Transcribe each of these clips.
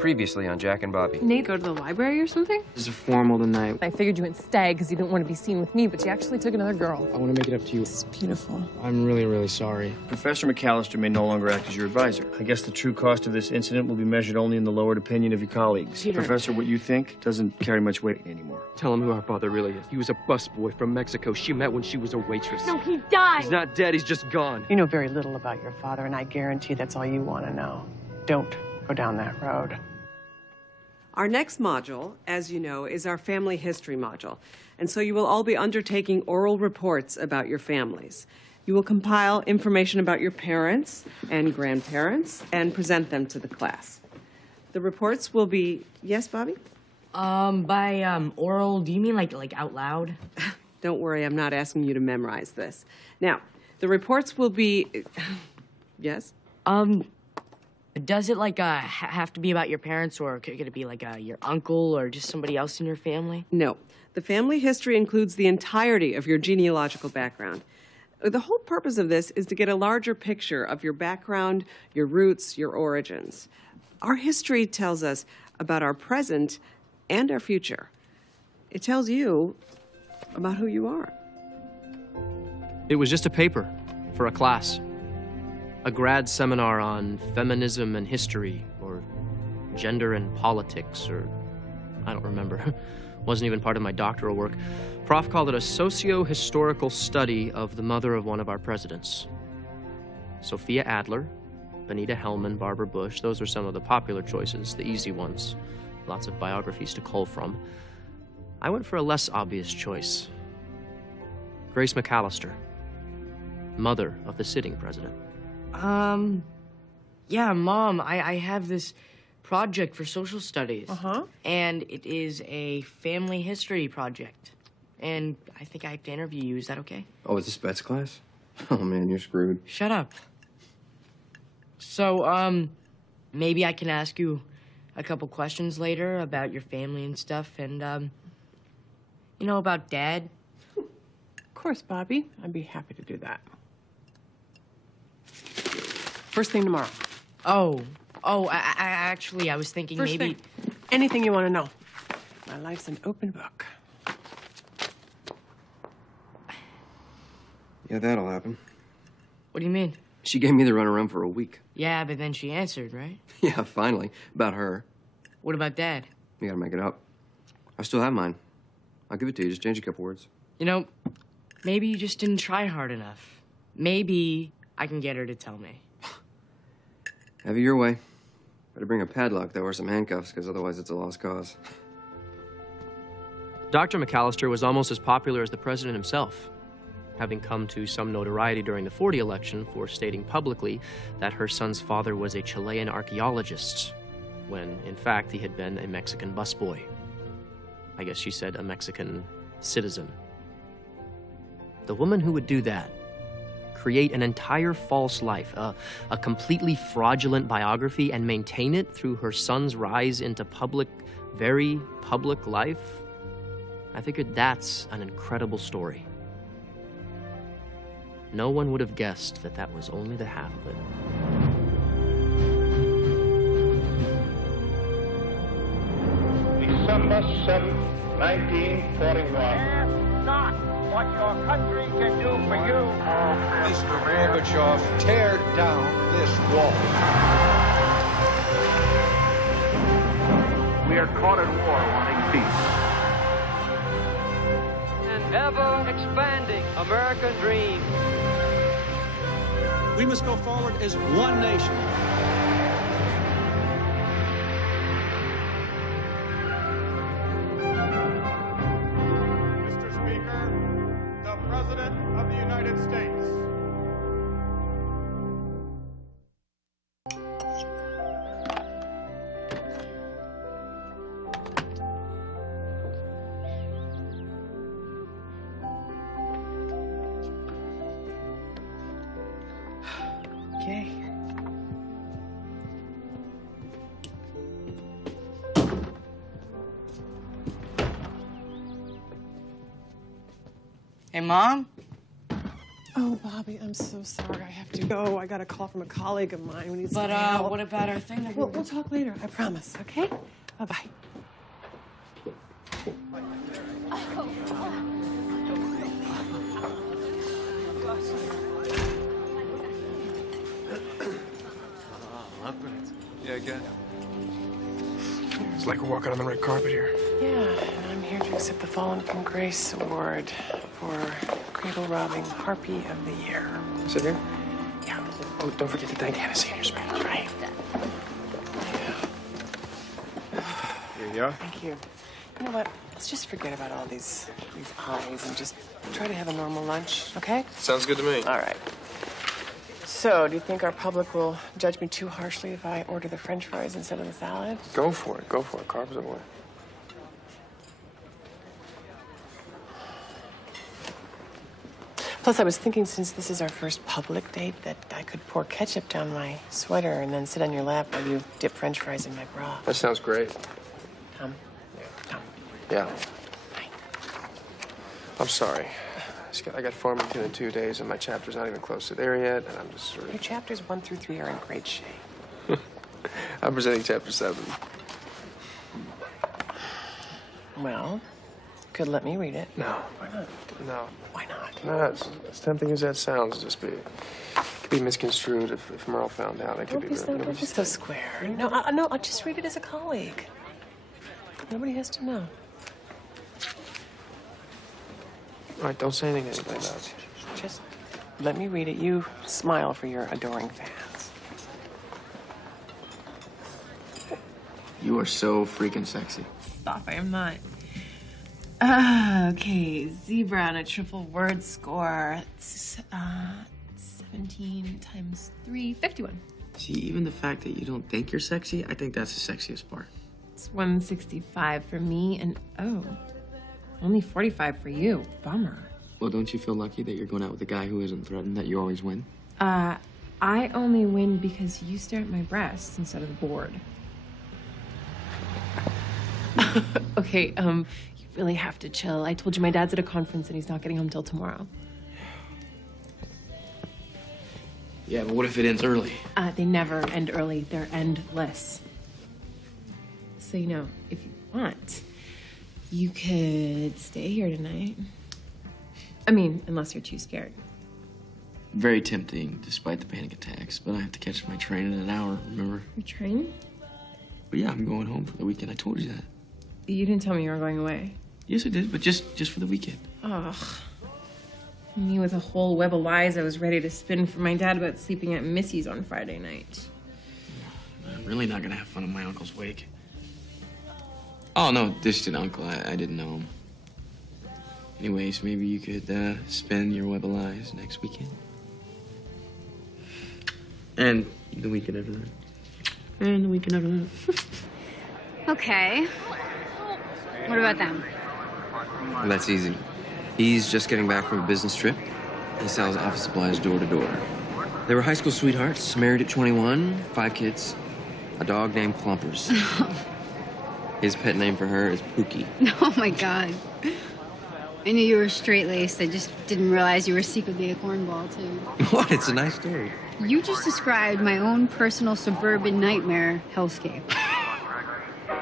Previously on Jack and Bobby. Nate, go to the library or something? This is formal tonight. I figured you went stag because you didn't want to be seen with me, but you actually took another girl. I want to make it up to you. It's beautiful. I'm really, really sorry. Professor McCallister may no longer act as your advisor. I guess the true cost of this incident will be measured only in the lowered opinion of your colleagues. Peter. Professor, what you think doesn't carry much weight anymore. Tell him who our father really is. He was a busboy from Mexico she met when she was a waitress. No, he died. He's not dead, he's just gone. You know very little about your father, and I guarantee that's all you want to know. Don't go down that road. Our next module, as you know, is our family history module. And so you will all be undertaking oral reports about your families. You will compile information about your parents and grandparents and present them to the class. The reports will be, yes, Bobby? By oral, do you mean like out loud? Don't worry, I'm not asking you to memorize this. Now, the reports will be, yes? Does it have to be about your parents, or could it be like your uncle or just somebody else in your family? No. The family history includes the entirety of your genealogical background. The whole purpose of this is to get a larger picture of your background, your roots, your origins. Our history tells us about our present and our future. It tells you about who you are. It was just a paper for a class. A grad seminar on feminism and history, or gender and politics, or I don't remember. Wasn't even part of my doctoral work. Prof called it a socio-historical study of the mother of one of our presidents. Sophia Adler, Benita Hellman, Barbara Bush, those are some of the popular choices, the easy ones. Lots of biographies to cull from. I went for a less obvious choice. Grace McCallister, mother of the sitting president. Yeah, Mom, I have this project for social studies. Uh-huh. And it is a family history project. And I think I have to interview you. Is that okay? Oh, is this Bet's class? Oh, man, you're screwed. Shut up. So, maybe I can ask you a couple questions later about your family and stuff, and, you know, about Dad. Of course, Bobby. I'd be happy to do that. First thing tomorrow. Actually, I was thinking First maybe... thing. Anything you want to know. My life's an open book. Yeah, that'll happen. What do you mean? She gave me the runaround for a week. Yeah, but then she answered, right? Yeah, finally. About her. What about Dad? You gotta make it up. I still have mine. I'll give it to you. Just change a couple words. You know, maybe you just didn't try hard enough. Maybe I can get her to tell me. Have it your way. Better bring a padlock, though, or some handcuffs, because otherwise it's a lost cause. Dr. McCallister was almost as popular as the president himself, having come to some notoriety during the '40 election for stating publicly that her son's father was a Chilean archaeologist, when, in fact, he had been a Mexican busboy. I guess she said a Mexican citizen. The woman who would do that, create an entire false life, a completely fraudulent biography, and maintain it through her son's rise into public, very public life, I figured that's an incredible story. No one would have guessed that that was only the half of it. December 7th, 1941. Ask not what your country can do for you. Mr. Gorbachev, tear down this wall. We are caught at war wanting peace. An ever-expanding American dream. We must go forward as one nation. Mr. Speaker, the President of the United States. Okay. Hey, Mom? Oh, Bobby, I'm so sorry. I have to go. I got a call from a colleague of mine who needs some help. But what about our thing that We'll talk later, I promise, okay? Bye-bye. Yeah, good. It's like we're walking on the red carpet here. Yeah, and I'm here to accept the Fallen from Grace Award for cradle robbing Harpy of the Year. Sit here. Yeah. Oh, don't forget to thank Hannah Senior's man. Right. Here you are. Thank you. You know what? Let's just forget about all these eyes and just try to have a normal lunch, okay? Sounds good to me. All right. So, do you think our public will judge me too harshly if I order the French fries instead of the salad? Go for it. Go for it. Carbs away. Plus, I was thinking since this is our first public date that I could pour ketchup down my sweater and then sit on your lap while you dip French fries in my broth. That sounds great. Tom? Tom. Yeah. I'm sorry. I got Farmington in 2 days, and my chapter's not even close to there yet, and I'm just sort of... Your chapters 1 through 3 are in great shape. I'm presenting chapter 7. Well, could let me read it. No. Why not? No. Why not? No, as tempting as that sounds, it could be misconstrued if Merle found out. It could Don't be so square. No, I'll just read it as a colleague. Nobody has to know. All right, don't say anything about it. Just let me read it. You smile for your adoring fans. You are so freaking sexy. Stop, I am not. Okay, zebra on a triple word score. It's 17 times 3, 51. See, even the fact that you don't think you're sexy, I think that's the sexiest part. It's 165 for me, and only 45 for you. Bummer. Well, don't you feel lucky that you're going out with a guy who isn't threatened that you always win? I only win because you stare at my breasts instead of the board. Okay, you really have to chill. I told you my dad's at a conference and he's not getting home till tomorrow. Yeah, but what if it ends early? They never end early. They're endless. So, you know, if you want, you could stay here tonight. I mean, unless you're too scared. Very tempting, despite the panic attacks, but I have to catch my train in an hour, remember? Your train? But yeah, I'm going home for the weekend. I told you that. You didn't tell me you were going away. Yes, I did, but just for the weekend. Ugh. Me with a whole web of lies I was ready to spin for my dad about sleeping at Missy's on Friday night. I'm really not gonna have fun at my uncle's wake. Oh, no, distant uncle. I didn't know him. Anyways, maybe you could spin your web of lies next weekend. And the weekend after that. And the weekend after that. Okay. What about them? Well, that's easy. He's just getting back from a business trip. He sells office supplies door to door. They were high school sweethearts, married at 21, 5 kids, a dog named Clumpers. His pet name for her is Pookie. Oh, my God. I knew you were straight-laced. I just didn't realize you were secretly a cornball, too. What? It's a nice story. You just described my own personal suburban nightmare hellscape.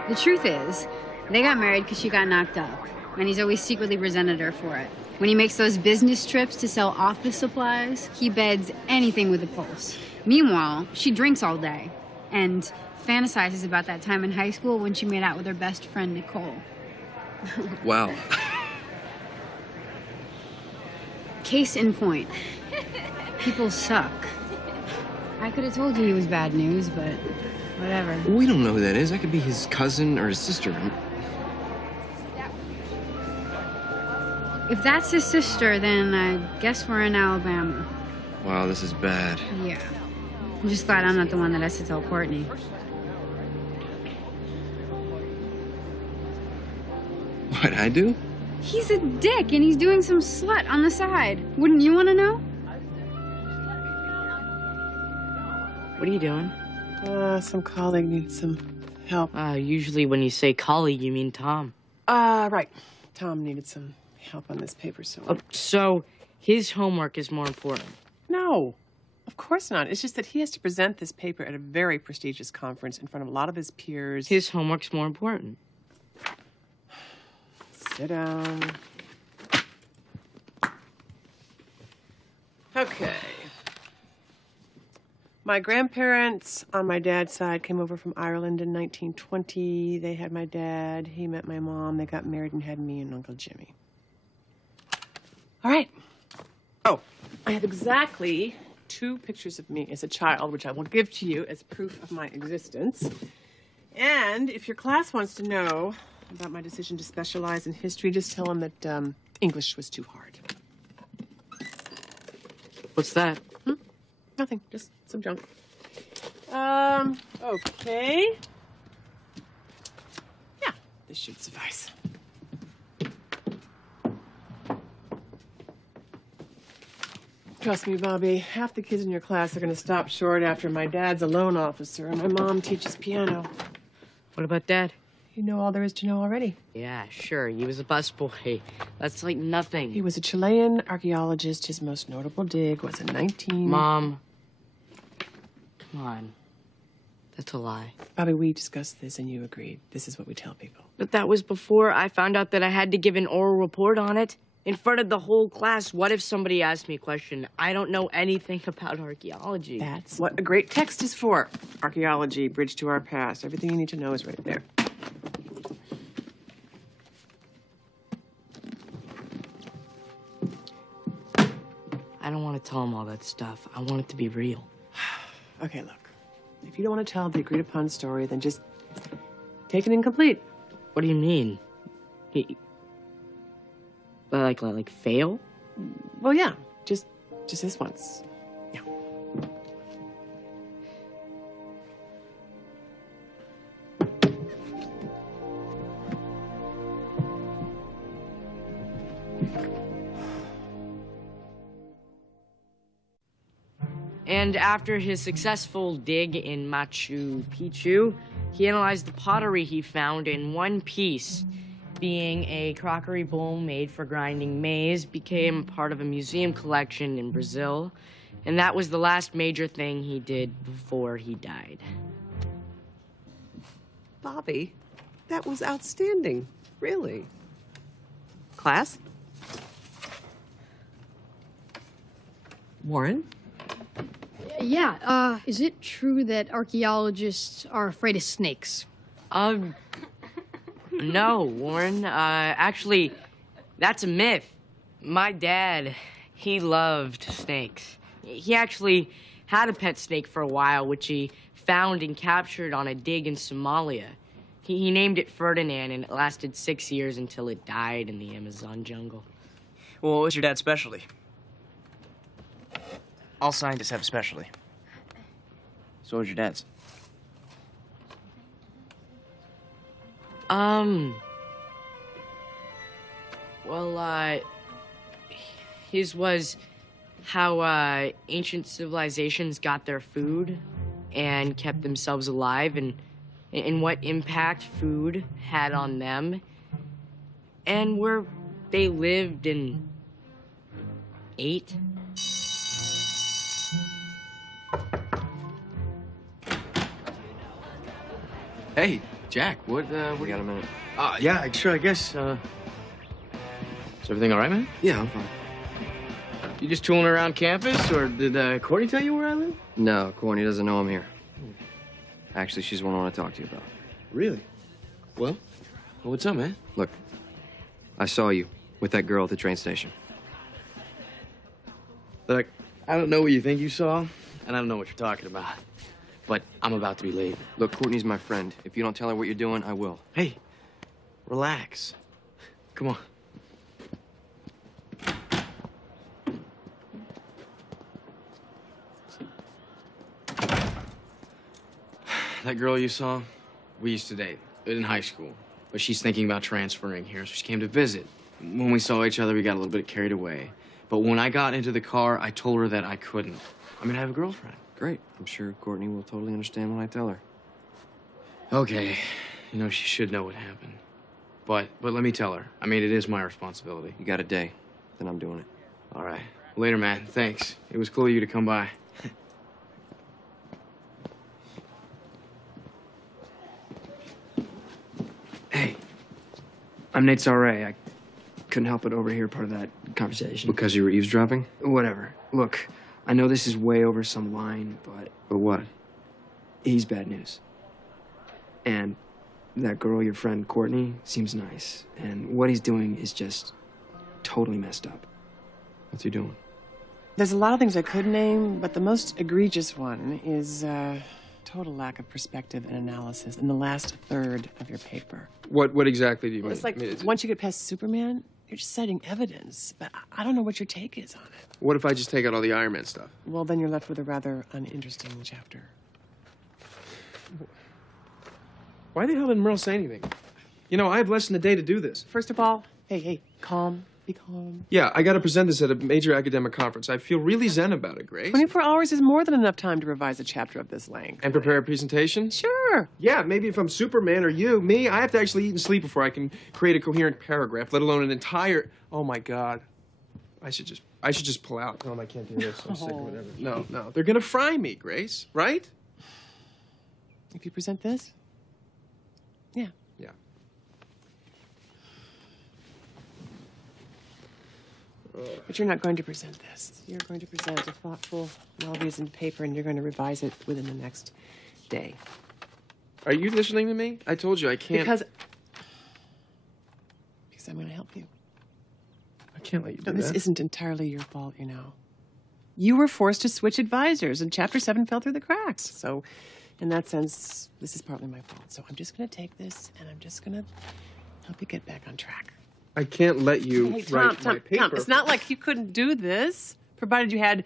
The truth is, they got married because she got knocked up, and he's always secretly resented her for it. When he makes those business trips to sell office supplies, he beds anything with a pulse. Meanwhile, she drinks all day and fantasizes about that time in high school when she made out with her best friend, Nicole. Wow. Case in point. People suck. I could have told you he was bad news, but whatever. We don't know who that is. That could be his cousin or his sister. If that's his sister, then I guess we're in Alabama. Wow, this is bad. Yeah. I'm just glad I'm not the one that has to tell Courtney. What, I do? He's a dick, and he's doing some slut on the side. Wouldn't you want to know? What are you doing? Some colleague needs some help. Usually when you say colleague, you mean Tom. Right. Tom needed some help on this paper, so... So, His homework is more important. No, of course not. It's just that he has to present this paper at a very prestigious conference in front of a lot of his peers. His homework's more important. Sit down. Okay. My grandparents on my dad's side came over from Ireland in 1920. They had my dad. He met my mom. They got married and had me and Uncle Jimmy. All right. Oh, I have exactly 2 pictures of me as a child, which I will give to you as proof of my existence. And if your class wants to know about my decision to specialize in history, just tell them that English was too hard. What's that? Nothing, just some junk. Okay. Yeah, this should suffice. Trust me, Bobby, half the kids in your class are going to stop short after my dad's a loan officer and my mom teaches piano. What about Dad? You know all there is to know already. Yeah, sure. He was a busboy. That's like nothing. He was a Chilean archaeologist. His most notable dig was in 19... Mom. Come on. That's a lie. Bobby, we discussed this and you agreed. This is what we tell people. But that was before I found out that I had to give an oral report on it. In front of the whole class. What if somebody asked me a question? I don't know anything about archaeology. That's what a great text is for. Archaeology, bridge to our past. Everything you need to know is right there. I don't want to tell him all that stuff. I want it to be real. Okay, look. If you don't want to tell the agreed upon story, then just take it incomplete. What do you mean? Like fail? Well, yeah. Just this once. Yeah. And after his successful dig in Machu Picchu, he analyzed the pottery he found in one piece. Being a crockery bowl made for grinding maize, became part of a museum collection in Brazil, and that was the last major thing he did before he died. Bobby, that was outstanding. Really. Class? Warren? Yeah, is it true that archaeologists are afraid of snakes? No, Warren. Actually, that's a myth. My dad, he loved snakes. He actually had a pet snake for a while, which he found and captured on a dig in Somalia. He named it Ferdinand, and it lasted 6 years until it died in the Amazon jungle. Well, what was your dad's specialty? All scientists have a specialty. So what was your dad's? Well, his was how, ancient civilizations got their food and kept themselves alive, and what impact food had on them, and where they lived and ate. Hey, Jack, what We got a minute. Yeah, sure, I guess, Is everything all right, man? Yeah, I'm fine. You just tooling around campus, or did, Courtney tell you where I live? No, Courtney doesn't know I'm here. Actually, she's the one I want to talk to you about. Really? Well, what's up, man? Look, I saw you with that girl at the train station. Look, I don't know what you think you saw, and I don't know what you're talking about. But I'm about to be late. Look, Courtney's my friend. If you don't tell her what you're doing, I will. Hey, relax. Come on. That girl you saw, we used to date in high school. But she's thinking about transferring here, so she came to visit. When we saw each other, we got a little bit carried away. But when I got into the car, I told her that I couldn't. I mean, I have a girlfriend. Great. I'm sure Courtney will totally understand when I tell her. Okay. You know, she should know what happened. But let me tell her. I mean, it is my responsibility. You got a day, then I'm doing it. All right. Later, man. Thanks. It was cool of you to come by. Hey, I'm Nate's RA. I couldn't help but overhear part of that conversation. Because you were eavesdropping? Whatever. Look, I know this is way over some line, but... But what? He's bad news. And that girl, your friend Courtney, seems nice. And what he's doing is just totally messed up. What's he doing? There's a lot of things I could name, but the most egregious one is total lack of perspective and analysis in the last third of your paper. What exactly do you mean? It's like once you get past Superman, you're just citing evidence, but I don't know what your take is on it. What if I just take out all the Iron Man stuff? Well, then you're left with a rather uninteresting chapter. Why the hell didn't Merle say anything? You know, I have less than a day to do this. First of all, hey, calm. Be calm. Yeah, I got to present this at a major academic conference. I feel really zen about it, Grace. 24 hours is more than enough time to revise a chapter of this length. And prepare a presentation? Sure. Yeah, maybe if I'm Superman or you, me, I have to actually eat and sleep before I can create a coherent paragraph, let alone an entire... Oh, my God. I should just pull out. No, I can't do this. I'm sick or whatever. No. They're going to fry me, Grace, right? If you present this? Yeah. Yeah. But you're not going to present this. You're going to present a thoughtful, well-reasoned paper, and you're going to revise it within the next day. Are you listening to me? I told you I can't... Because I'm going to help you. I can't let you do This that. isn't entirely your fault, you know. You were forced to switch advisors, and Chapter 7 fell through the cracks. So, in that sense, this is partly my fault. So I'm just going to take this, and I'm just going to help you get back on track. I can't let you write my paper. Tom, it's not like you couldn't do this, provided you had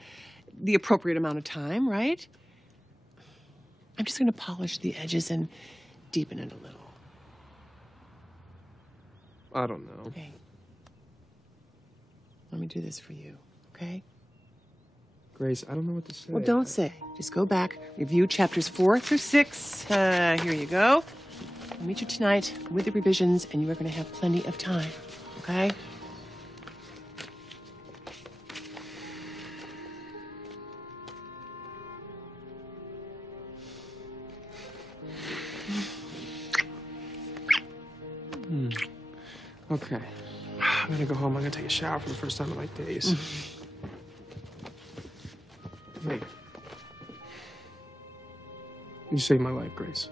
the appropriate amount of time, right? I'm just going to polish the edges and deepen it a little. I don't know. Hey, let me do this for you, okay? Grace, I don't know what to say. Well, don't say. Just go back, review chapters 4 through 6. Here you go. I'll meet you tonight with the revisions, and you are going to have plenty of time, okay? Okay. I'm gonna go home. I'm gonna take a shower for the first time in like days. Hey. You saved my life, Grace.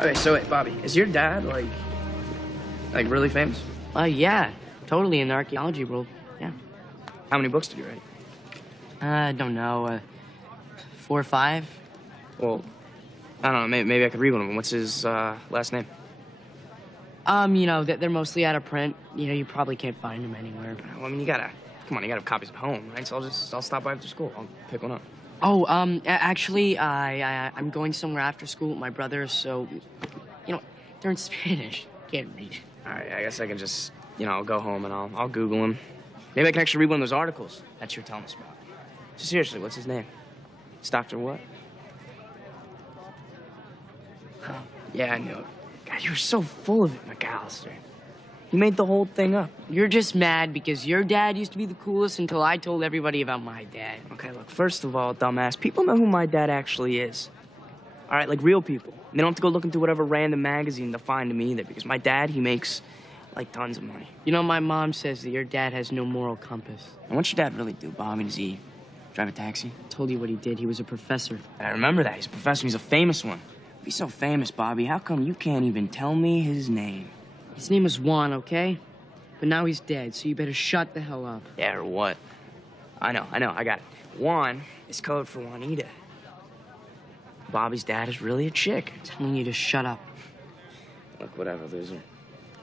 Okay, so wait, Bobby, is your dad, like really famous? Yeah, totally in the archaeology world, yeah. How many books did you write? I don't know, 4 or 5? Well, I don't know, maybe I could read one of them. What's his last name? You know, they're mostly out of print. You know, you probably can't find them anywhere. Well, I mean, you gotta have copies at home, right? So I'll stop by after school. I'll pick one up. Oh, actually, I'm going somewhere after school with my brother, so, you know, they're in Spanish. Can't read. All right, I guess I can just, I'll go home and I'll Google him. Maybe I can actually read one of those articles that you're telling us about. So seriously, what's his name? It's Dr. what? Oh, yeah, I knew it. God, you were so full of it, McCallister. You made the whole thing up. You're just mad because your dad used to be the coolest until I told everybody about my dad. Okay, look, first of all, dumbass, people know who my dad actually is. All right, like real people. They don't have to go looking through whatever random magazine to find him either, because my dad, he makes, like, tons of money. You know, my mom says that your dad has no moral compass. And what's your dad really do, Bobby? Does he drive a taxi? I told you what he did. He was a professor. And I remember that. He's a professor. He's a famous one. If he's so famous, Bobby, how come you can't even tell me his name? His name was Juan, okay? But now he's dead, so you better shut the hell up. Yeah, or what? I know, I got it. Juan is code for Juanita. Bobby's dad is really a chick. I'm telling you to shut up. Look, whatever, loser.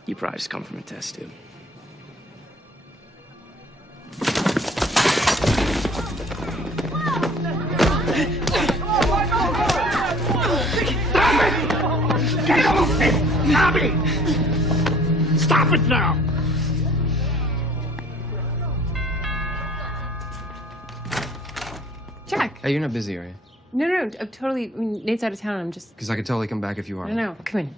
You probably just come from a test tube. Get off me! Bobby! Stop it now! Jack. Hey, you're not busy, are you? No, I'm totally. I mean, Nate's out of town. I'm just. Because I could totally come back if you are. No, come in.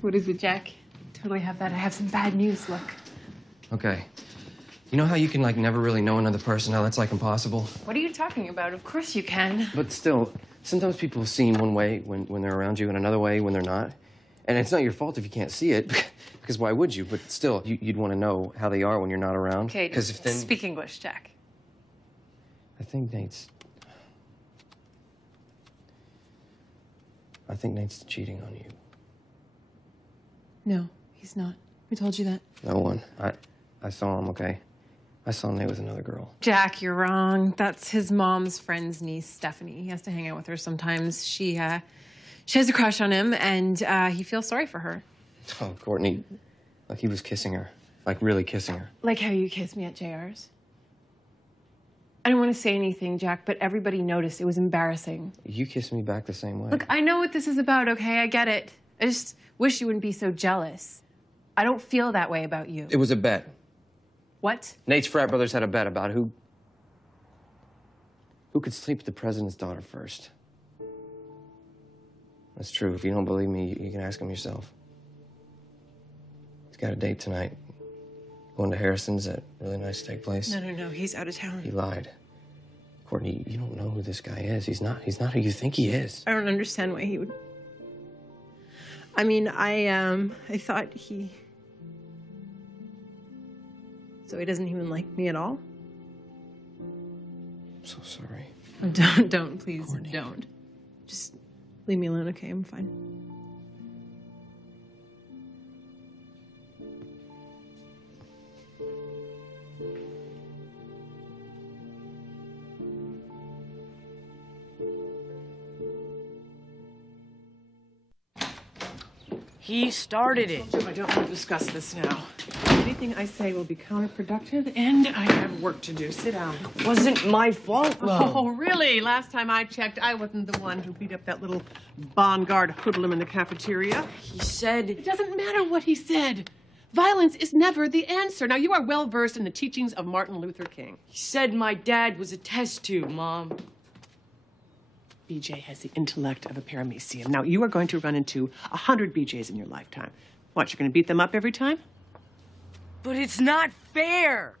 What is it, Jack? Totally have that. I have some bad news. Look. Okay. You know how you can, like, never really know another person? How that's, like, impossible? What are you talking about? Of course you can. But still, sometimes people seem one way when they're around you and another way when they're not. And it's not your fault if you can't see it, because why would you? But still, you'd want to know how they are when you're not around. Okay, because if then... speak English, Jack. I think Nate's cheating on you. No, he's not. Who told you that? No one. I saw him, okay? I saw Nate with another girl. Jack, you're wrong. That's his mom's friend's niece, Stephanie. He has to hang out with her sometimes. She has a crush on him, and he feels sorry for her. Oh, Courtney, like he was kissing her. Like really kissing her. Like how you kissed me at JR's. I don't want to say anything, Jack, but everybody noticed. It was embarrassing. You kissed me back the same way. Look, I know what this is about, okay? I get it. I just wish you wouldn't be so jealous. I don't feel that way about you. It was a bet. What? Nate's frat brothers had a bet about who could sleep with the president's daughter first. That's true. If you don't believe me, you can ask him yourself. He's got a date tonight. Going to Harrison's, that really nice steak place. No. He's out of town. He lied. Courtney, you don't know who this guy is. He's not who you think he is. I don't understand why he would. I mean, I thought he... So he doesn't even like me at all? I'm so sorry. Don't, please, Courtney. Don't. Just leave me alone, okay? I'm fine. He started it. Jim, I don't want to discuss this now. Anything I say will be counterproductive, and I have work to do. Sit down. It wasn't my fault, though. Oh, really? Last time I checked, I wasn't the one who beat up that little Bongard hoodlum in the cafeteria. He said... It doesn't matter what he said. Violence is never the answer. Now, you are well-versed in the teachings of Martin Luther King. He said my dad was a test tube, Mom. BJ has the intellect of a paramecium. Now, you are going to run into 100 BJs in your lifetime. What, you're going to beat them up every time? But it's not fair.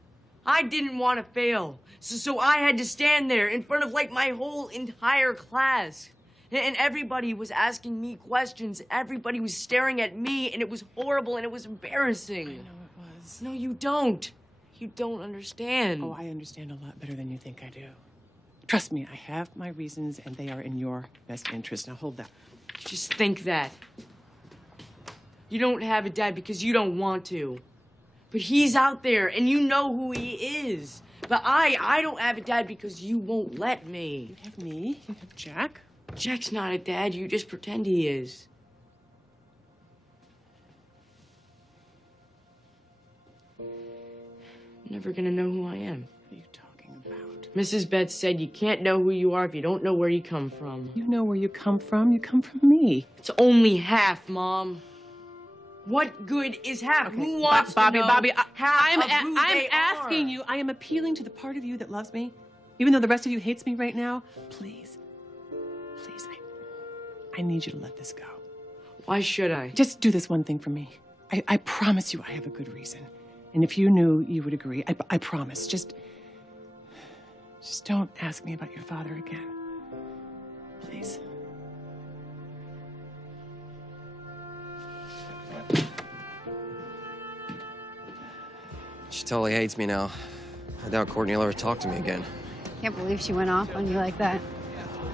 I didn't want to fail. So I had to stand there in front of, like, my whole entire class. And everybody was asking me questions. Everybody was staring at me, and it was horrible, and it was embarrassing. I know it was. No, you don't. You don't understand. Oh, I understand a lot better than you think I do. Trust me, I have my reasons, and they are in your best interest. Now, hold that. Just think that. You don't have a dad because you don't want to. But he's out there, and you know who he is. But I don't have a dad because you won't let me. You have me. You have Jack. Jack's not a dad. You just pretend he is. Never gonna know who I am. What are you talking about? Mrs. Betts said you can't know who you are if you don't know where you come from. You know where you come from. You come from me. It's only half, Mom. What good is half? Okay. Who wants Bobby, to know Bobby, half I'm of who they asking are? you. I am appealing to the part of you that loves me. Even though the rest of you hates me right now, please, I need you to let this go. Why should I? Just do this one thing for me. I promise you I have a good reason. And if you knew, you would agree. I promise. Just don't ask me about your father again. Please. She totally hates me now. I doubt Courtney will ever talk to me again. Can't believe she went off on you like that.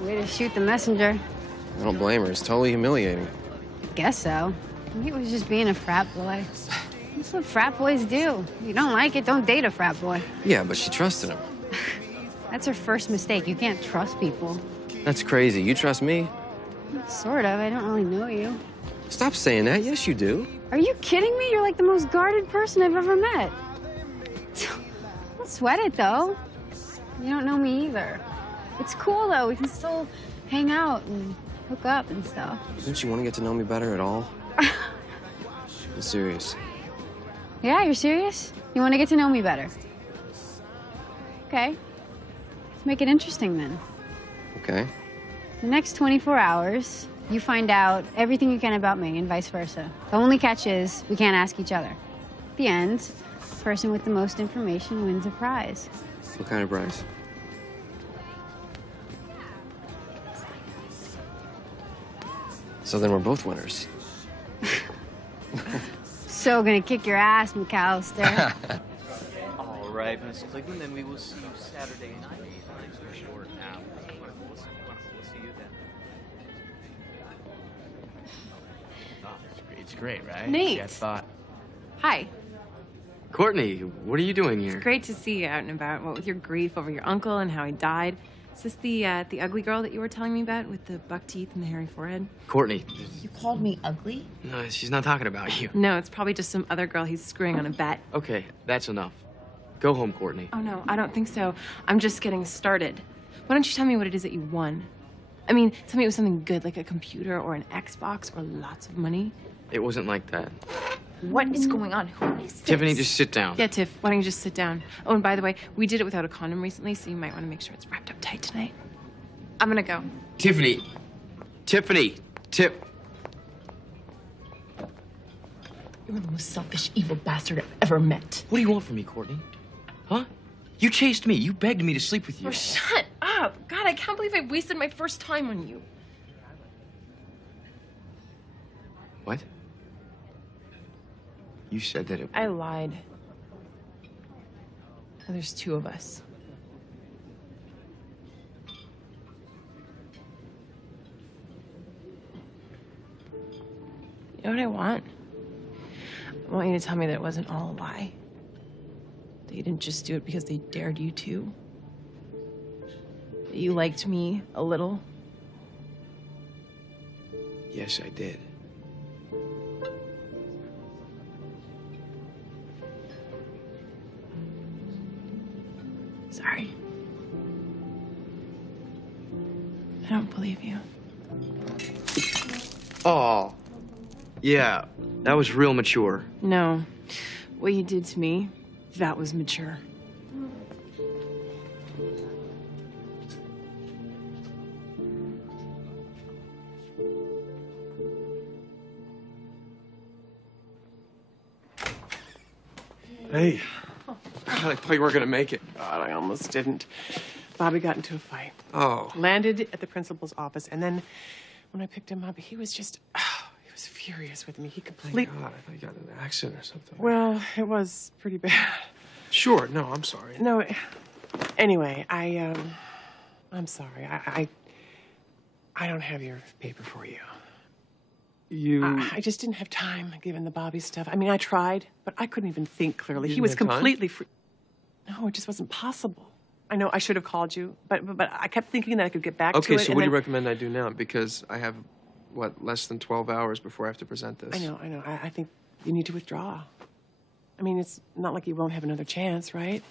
Way to shoot the messenger. I don't blame her. It's totally humiliating. Guess so. He was just being a frat boy. That's what frat boys do. If you don't like it, don't date a frat boy. Yeah, but she trusted him. That's her first mistake. You can't trust people. That's crazy. You trust me? Sort of. I don't really know you. Stop saying that. Yes, you do. Are you kidding me? You're like the most guarded person I've ever met. Don't sweat it, though. You don't know me either. It's cool, though. We can still hang out and hook up and stuff. Don't you want to get to know me better at all? I'm serious. Yeah, you're serious? You want to get to know me better? Okay. Let's make it interesting then. Okay. The next 24 hours, you find out everything you can about me and vice versa. The only catch is we can't ask each other. At the end, the person with the most information wins a prize. What kind of prize? So then we're both winners. So gonna kick your ass, McCallister. All right, Miss Cligman, then we will see you Saturday night. Times are short now. We'll see you then. Oh, it's great, right? Nate. See, I thought. Hi. Courtney, what are you doing here? It's great to see you out and about. What with your grief over your uncle and how he died. Is this the ugly girl that you were telling me about with the buck teeth and the hairy forehead? Courtney. You called me ugly? No, she's not talking about you. No, it's probably just some other girl he's screwing on a bet. Okay, that's enough. Go home, Courtney. Oh, no, I don't think so. I'm just getting started. Why don't you tell me what it is that you won? I mean, tell me it was something good, like a computer or an Xbox or lots of money. It wasn't like that. What is going on? Who is this? Tiffany, just sit down. Yeah, Tiff, why don't you just sit down? Oh, and by the way, we did it without a condom recently, so you might want to make sure it's wrapped up tight tonight. I'm gonna go. Tiffany. You're the most selfish, evil bastard I've ever met. What do you want from me, Courtney? Huh? You chased me. You begged me to sleep with you. Oh, shut up. God, I can't believe I wasted my first time on you. What? You said that it... I lied. There's two of us. You know what I want? I want you to tell me that it wasn't all a lie. That you didn't just do it because they dared you to. That you liked me a little. Yes, I did. Sorry. I don't believe you. Oh. Yeah, that was real mature. No. What you did to me, that was mature. Hey. God, I thought you weren't gonna make it. God, I almost didn't. Bobby got into a fight. Oh. Landed at the principal's office, and then when I picked him up, he was just, he was furious with me. He completely... Thank God, I thought you got in an accident or something. Well, it was pretty bad. Sure, no, I'm sorry. No, anyway, I'm sorry. I don't have your paper for you. I just didn't have time, given the Bobby stuff. I mean, I tried, but I couldn't even think clearly. He was completely free. No, it just wasn't possible. I know I should have called you, but I kept thinking that I could get back to it. Okay, so what do you recommend I do now? Because I have, what, less than 12 hours before I have to present this. I know. I think you need to withdraw. I mean, it's not like you won't have another chance, right?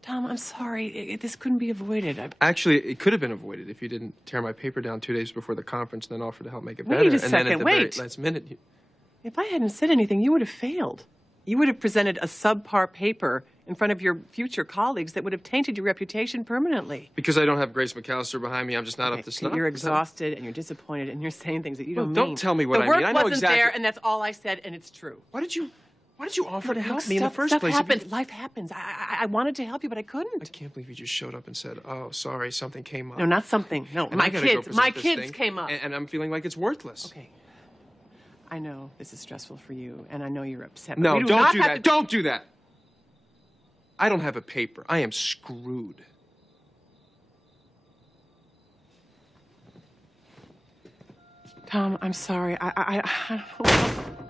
Tom, I'm sorry. This couldn't be avoided. Actually, it could have been avoided if you didn't tear my paper down 2 days before the conference and then offer to help make it better. Wait a second, and then at the wait. very last minute... If I hadn't said anything, you would have failed. You would have presented a subpar paper in front of your future colleagues that would have tainted your reputation permanently. Because I don't have Grace McCallister behind me, I'm just not up to snuff. You're exhausted and you're disappointed and you're saying things that you don't mean. Don't tell me what I mean. I know The work wasn't exactly. there, and that's all I said, and it's true. Why did you offer to help me in the first Stuff place? happens. Life happens. I wanted to help you, but I couldn't. I can't believe you just showed up and said, "Oh, sorry, something came up." No, not something. No, And my I gotta go present My this kids thing, came up. and I'm feeling like it's worthless. Okay. I know this is stressful for you, and I know you're upset. No, but don't do that. Don't do that. I don't have a paper. I am screwed. Tom, I'm sorry. I don't know.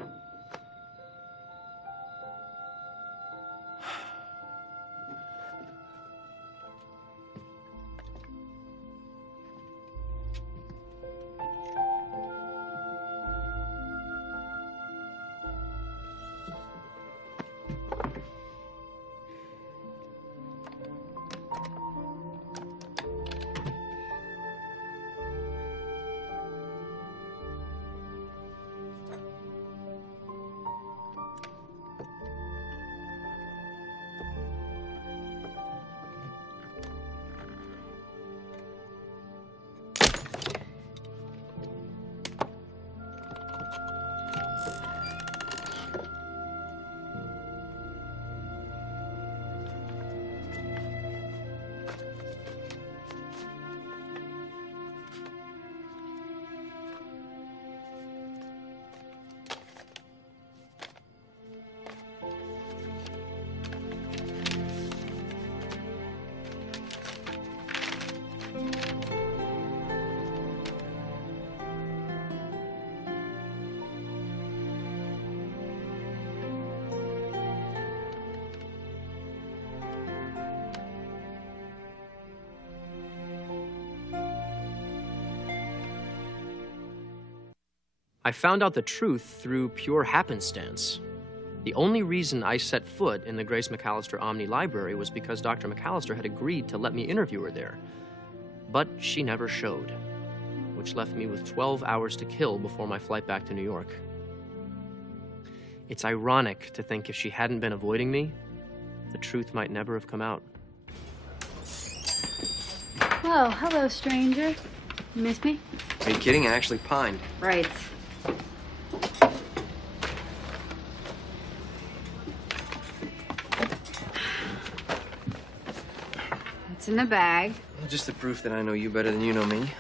I found out the truth through pure happenstance. The only reason I set foot in the Grace McCallister Omni Library was because Dr. McCallister had agreed to let me interview her there. But she never showed, which left me with 12 hours to kill before my flight back to New York. It's ironic to think if she hadn't been avoiding me, the truth might never have come out. Well, hello, stranger. You miss me? Are you kidding? I actually pined. Right. What's in the bag? Well, just the proof that I know you better than you know me.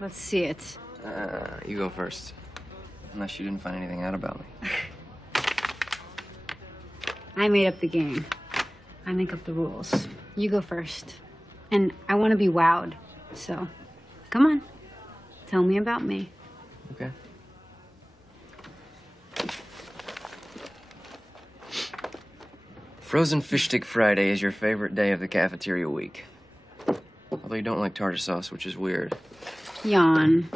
Let's see it. You go first. Unless you didn't find anything out about me. I made up the game. I make up the rules. You go first. And I want to be wowed. So, come on. Tell me about me. Okay. Frozen Fish Stick Friday is your favorite day of the cafeteria week. Although you don't like tartar sauce, which is weird. Yawn.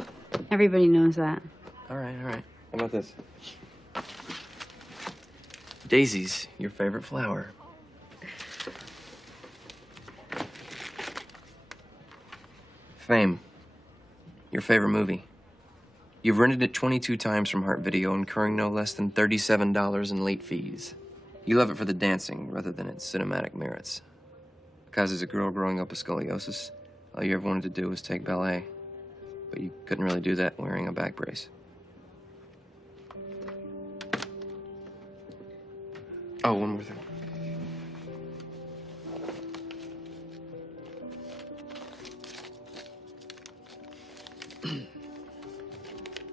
Everybody knows that. All right, all right. How about this? Daisy's your favorite flower. Fame, your favorite movie. You've rented it 22 times from Heart Video, incurring no less than $37 in late fees. You love it for the dancing rather than its cinematic merits. Because as a girl growing up with scoliosis, all you ever wanted to do was take ballet. But you couldn't really do that wearing a back brace. Oh, one more thing.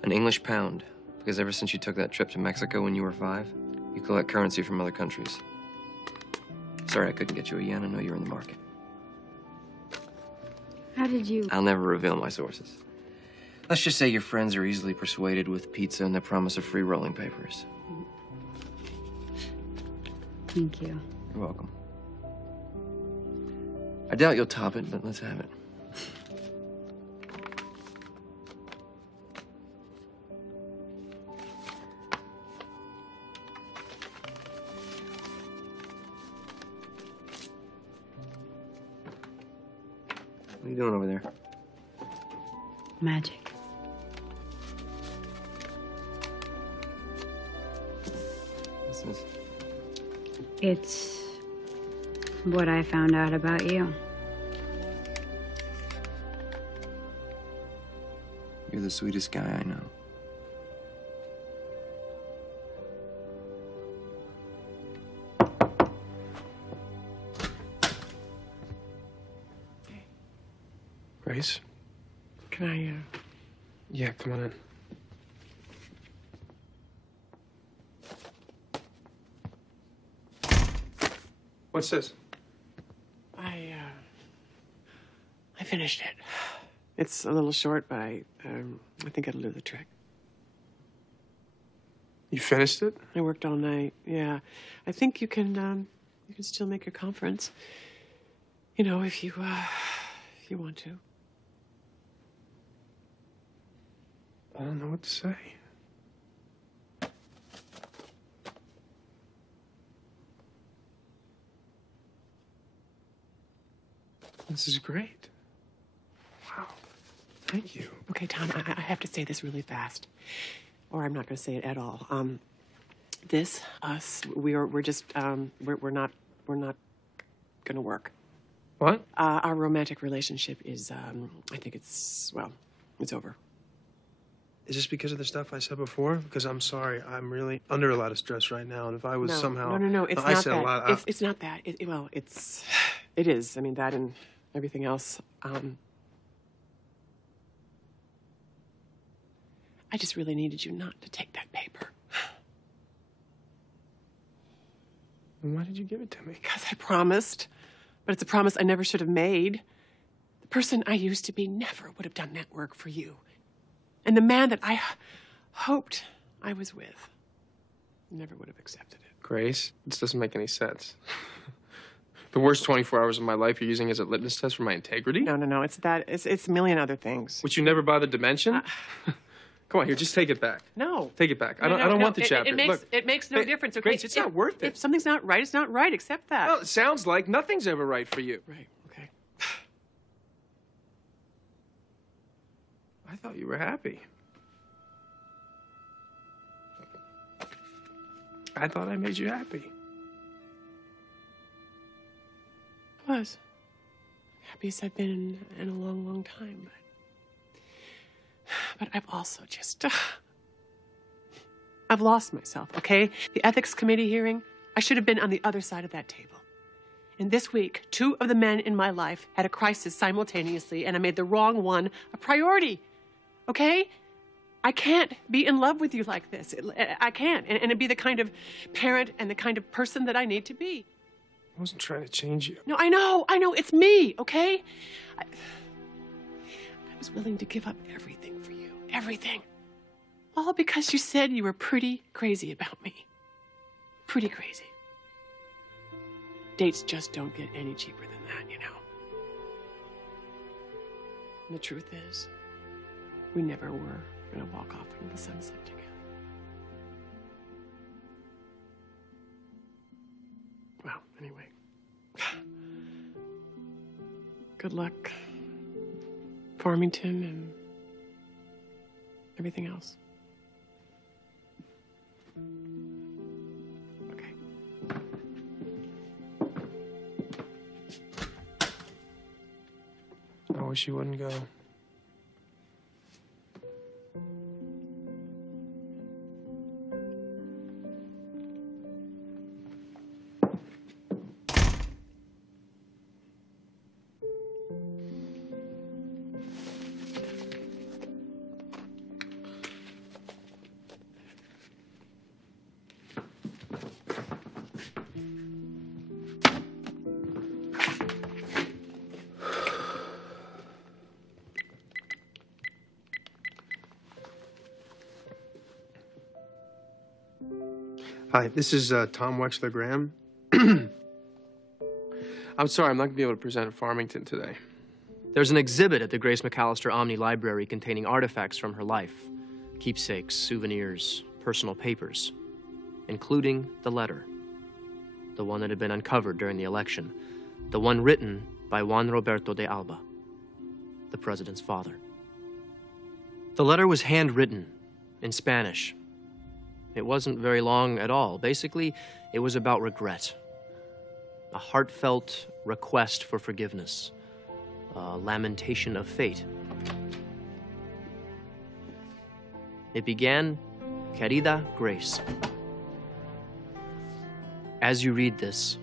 An English pound, because ever since you took that trip to Mexico when you were 5, you collect currency from other countries. Sorry I couldn't get you a yen. I know you're in the market. How did you... I'll never reveal my sources. Let's just say your friends are easily persuaded with pizza and the promise of free rolling papers. Thank you. You're welcome. I doubt you'll top it, but let's have it. What are you doing over there? Magic. What's this? It's what I found out about you. You're the sweetest guy I know. Grace? Can I, Yeah, come on in. What's this? I finished it. It's a little short, but I think it'll do the trick. You finished it? I worked all night. Yeah, I think you can still make your conference. You know, if you want to. I don't know what to say. This is great. Wow. Thank you. Okay, Tom, I have to say this really fast, or I'm not going to say it at all. We're not going to work. What? Our romantic relationship is, I think it's over. Is this because of the stuff I said before? Because I'm sorry, I'm really under a lot of stress right now, and if I was somehow... No, it's I not said that. a lot. It's not that. It is. I mean, that and everything else. I just really needed you not to take that paper. And why did you give it to me? Because I promised. But it's a promise I never should have made. The person I used to be never would have done that work for you. And the man that I hoped I was with never would have accepted it. Grace, this doesn't make any sense. The worst 24 hours of my life you're using as a litmus test for my integrity? No. It's a million other things. Which you never bothered to mention? Come on, here, just take it back. No. Take it back. I No, don't no, want the chapter. It makes no difference, okay? Grace, it's not worth it. If something's not right, it's not right. Accept that. Well, it sounds like nothing's ever right for you. Right, okay. I thought you were happy. I thought I made you happy. I was. Happiest I've been in a long, long time, but I've also just, I've lost myself, okay? The ethics committee hearing, I should have been on the other side of that table. And this week, 2 of the men in my life had a crisis simultaneously, and I made the wrong one a priority, okay? I can't be in love with you like this. I can't, and be the kind of parent and the kind of person that I need to be. I wasn't trying to change you. No, I know, it's me, okay? I was willing to give up everything for you, everything. All because you said you were pretty crazy about me. Pretty crazy. Dates just don't get any cheaper than that, you know? And the truth is, we never were gonna walk off into the sunset together. Well, anyway. Good luck, Farmington, and everything else. Okay. I wish you wouldn't go. Hi, this is Tom Wexler Graham. I'm sorry, I'm not going to be able to present at Farmington today. There's an exhibit at the Grace McCallister Omni Library containing artifacts from her life, keepsakes, souvenirs, personal papers, including the letter, the one that had been uncovered during the election, the one written by Juan Roberto de Alba, the president's father. The letter was handwritten in Spanish. It wasn't very long at all. Basically, it was about regret. A heartfelt request for forgiveness. A lamentation of fate. It began, Querida Grace. As you read this,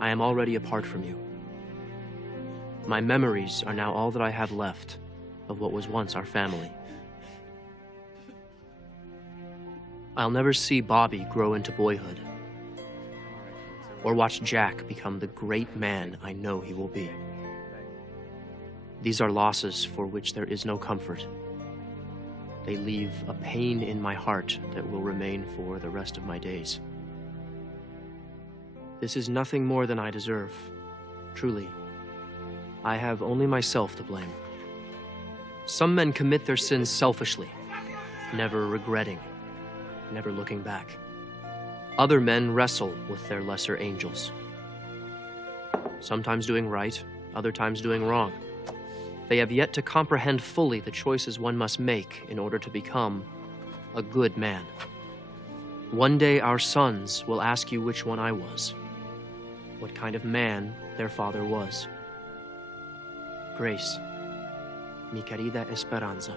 I am already apart from you. My memories are now all that I have left of what was once our family. I'll never see Bobby grow into boyhood, or watch Jack become the great man I know he will be. These are losses for which there is no comfort. They leave a pain in my heart that will remain for the rest of my days. This is nothing more than I deserve, truly. I have only myself to blame. Some men commit their sins selfishly, never regretting, never looking back. Other men wrestle with their lesser angels. Sometimes doing right, other times doing wrong. They have yet to comprehend fully the choices one must make in order to become a good man. One day our sons will ask you which one I was, what kind of man their father was. Grace, mi querida Esperanza,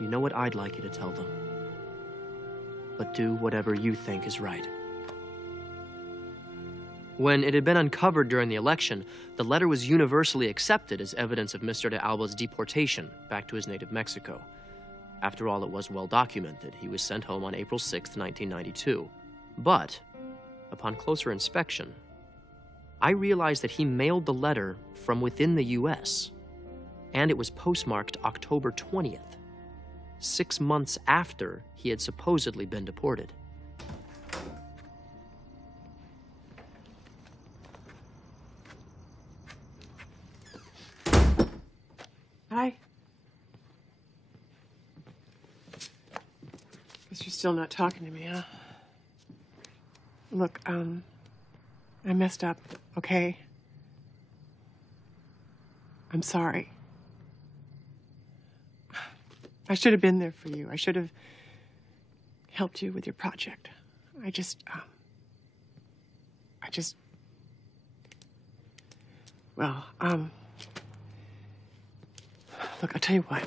you know what I'd like you to tell them. But do whatever you think is right. When it had been uncovered during the election, the letter was universally accepted as evidence of Mr. de Alba's deportation back to his native Mexico. After all, it was well documented. He was sent home on April 6, 1992. But, upon closer inspection, I realized that he mailed the letter from within the U.S., and it was postmarked October 20th. 6 months after he had supposedly been deported. Hi. Guess you're still not talking to me, huh? Look, I messed up, okay? I'm sorry. I should have been there for you. I should have helped you with your project. Well, look, I'll tell you what.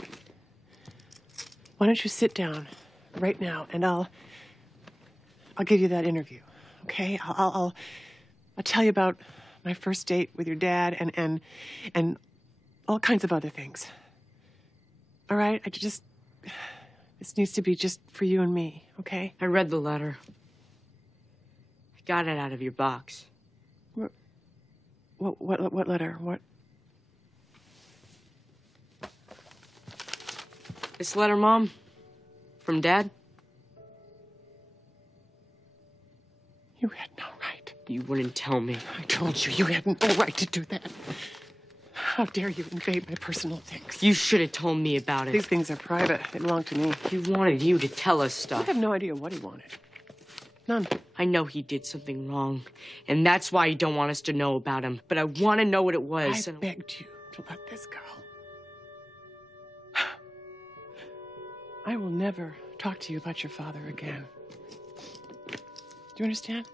Why don't you sit down right now and I'll give you that interview, okay? I'll tell you about my first date with your dad and all kinds of other things. All right? This needs to be just for you and me, okay? I read the letter. I got it out of your box. What letter? What? This letter, Mom? From Dad? You had no right. You wouldn't tell me. I told you had no right to do that. How dare you invade my personal things? You should have told me about it. These things are private. They belong to me. He wanted you to tell us stuff. I have no idea what he wanted. None. I know he did something wrong, and that's why you don't want us to know about him. But I want to know what it was. I begged you to let this go. I will never talk to you about your father again. Do you understand?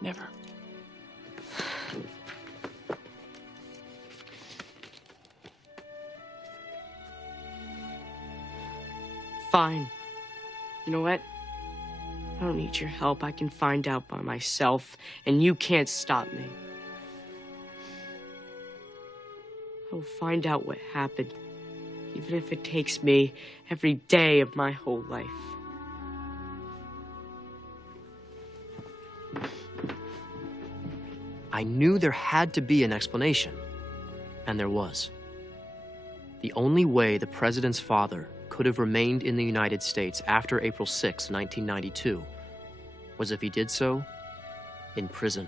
Never. Fine. You know what? I don't need your help. I can find out by myself, and you can't stop me. I'll find out what happened, even if it takes me every day of my whole life. I knew there had to be an explanation, and there was. The only way the president's father could have remained in the United States after April 6, 1992, was if he did so in prison.